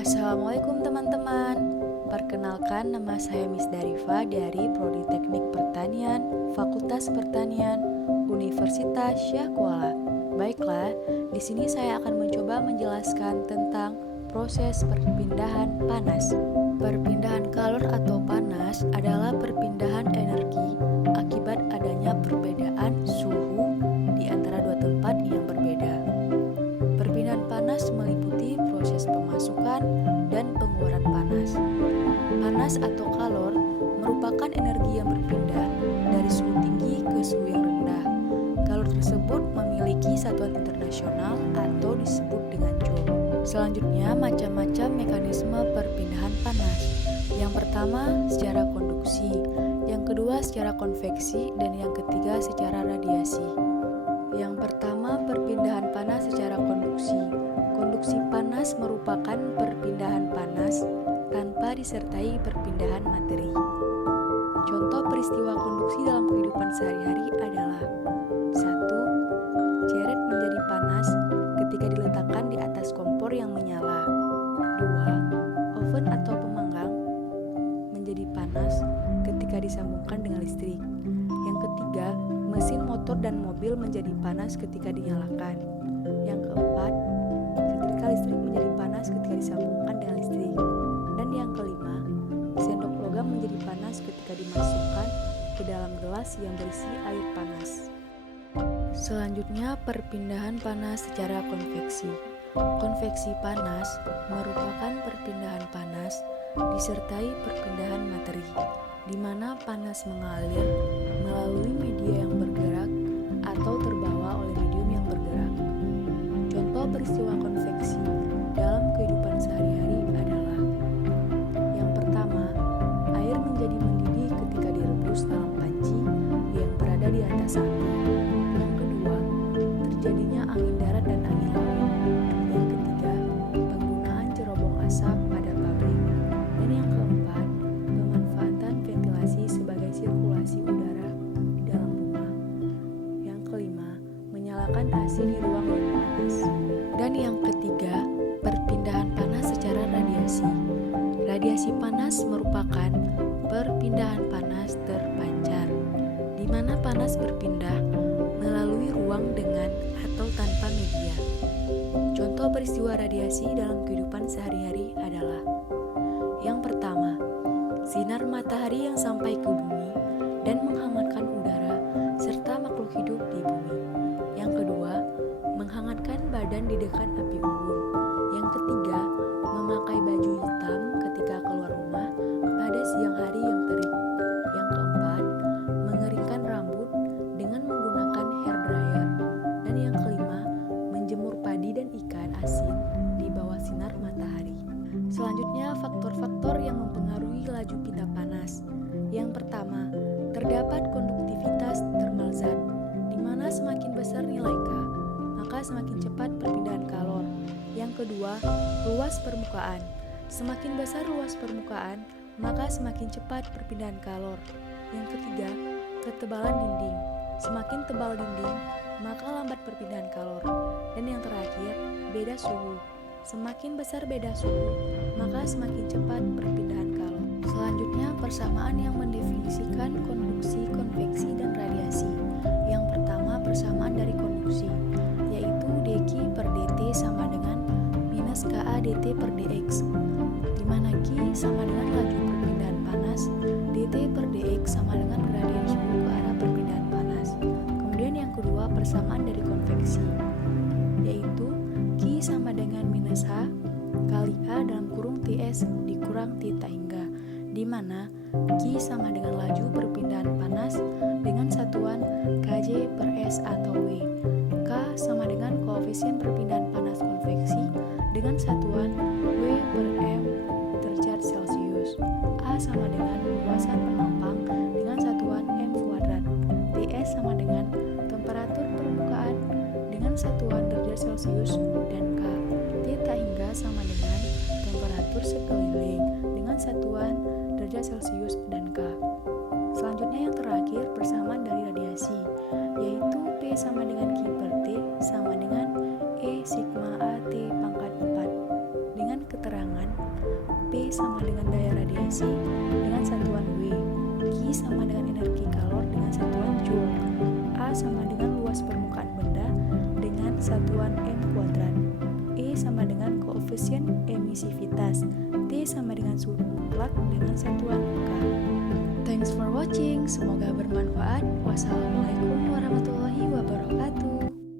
Assalamualaikum teman-teman. Perkenalkan, nama saya Miss Darifa dari Prodi Teknik Pertanian, Fakultas Pertanian, Universitas Syah Kuala. Baiklah, di sini saya akan mencoba menjelaskan tentang proses perpindahan panas. Perpindahan kalor atau panas adalah perpindahan energi akibat adanya perbedaan suhu di antara dua tempat yang berbeda. Perpindahan panas meliputi proses pemasukan dan pengeluaran panas. Panas atau kalor merupakan energi yang berpindah dari suhu tinggi ke suhu yang rendah. Kalor tersebut memiliki satuan internasional atau disebut dengan joule. Selanjutnya, macam-macam mekanisme perpindahan panas. Yang pertama, secara konduksi. Yang kedua, secara konveksi. Dan yang ketiga, secara radiasi. Yang pertama, perpindahan panas secara konduksi. Konduksi panas merupakan perpindahan panas tanpa disertai perpindahan materi. Contoh peristiwa konduksi dalam kehidupan sehari-hari adalah 1. Ceret menjadi panas ketika diletakkan di atas kompor yang menyala. 2. Oven atau pemanggang menjadi panas ketika disambungkan dengan listrik. Yang ketiga, mesin motor dan mobil menjadi panas ketika dinyalakan. Yang keempat, setrika listrik menjadi panas ketika disambungkan dengan listrik. Dan yang kelima, sendok logam menjadi panas ketika dimasukkan ke dalam gelas yang berisi air panas. Selanjutnya, perpindahan panas secara konveksi. Konveksi panas merupakan perpindahan panas disertai perpindahan materi, di mana panas mengalir melalui media yang bergerak atau terbawa oleh medium yang bergerak. Contoh peristiwa konveksi dalam kehidupan sehari-hari adalah: yang pertama, air menjadi mendidih ketika direbus dalam panci yang berada di atas api. Yang kedua, terjadinya angin darat dan angin laut. Yang ketiga, penggunaan cerobong asap pada pabrik. Dan yang keempat, pemanfaatan ventilasi sebagai sirkulasi udara di dalam rumah. Yang kelima, menyalakan AC di ruang yang panas. Dan yang ketiga, perpindahan panas secara radiasi. Radiasi panas merupakan perpindahan panas terpancar, di mana panas berpindah melalui ruang dengan atau tanpa media. Contoh peristiwa radiasi dalam kehidupan sehari-hari adalah: yang pertama, sinar matahari yang sampai ke bumi dan menghangatkan udara serta makhluk hidup di bumi. Yang kedua, menghangatkan badan di dekat api unggun. Yang ketiga, memakai baju hitam ketika keluar rumah pada siang hari yang terik. Yang keempat, mengeringkan rambut dengan menggunakan hair dryer. Dan yang kelima, menjemur padi dan ikan asin di bawah sinar matahari. Selanjutnya, faktor-faktor yang mempengaruhi laju pindah panas. Yang pertama, terdapat konduktivitas thermal zat, di mana semakin besar nilai K, maka semakin cepat perpindahan kalor. Yang kedua, luas permukaan. Semakin besar luas permukaan, maka semakin cepat perpindahan kalor. Yang ketiga, ketebalan dinding. Semakin tebal dinding, maka lambat perpindahan kalor. Dan yang terakhir, beda suhu. Semakin besar beda suhu, maka semakin cepat perpindahan kalor. Selanjutnya, persamaan yang mendefinisikan konduksi, konveksi, dan radiasi. Yang pertama, persamaan dari konduksi, yaitu dQ per dt sama dengan minus Ka dt per dx, di mana Q sama dengan laju perpindahan panas, dt per dx sama dengan gradien suhu ke arah perpindahan panas. Kemudian yang kedua, persamaan dari konveksi, yaitu Q sama dengan minus H kali A dalam kurung Ts dikurang θ hingga, di mana Q sama dengan laju perpindahan panas dengan satuan Kj per S atau W. K sama dengan koefisien perpindahan panas konveksi dengan satuan W per M derajat Celcius. A sama dengan luasan penampang dengan satuan M kuadrat. Ts sama dengan temperatur permukaan dengan satuan derajat Celcius, dan K θ hingga sama dengan temperatur sekeliling dengan satuan derajat Celcius dan K. Selanjutnya yang terakhir, persamaan dari radiasi, yaitu P sama dengan Q per T sama dengan E sigma A T pangkat 4, dengan keterangan sama dengan daya radiasi dengan satuan W. Q sama dengan energi kalor dengan satuan Joule. A sama dengan luas permukaan benda dengan satuan M kuadrat. E sama dengan koefisien emisivitas. T sama dengan suhu mutlak dengan satuan K. Thanks for watching, semoga bermanfaat. Wassalamualaikum warahmatullahi wabarakatuh.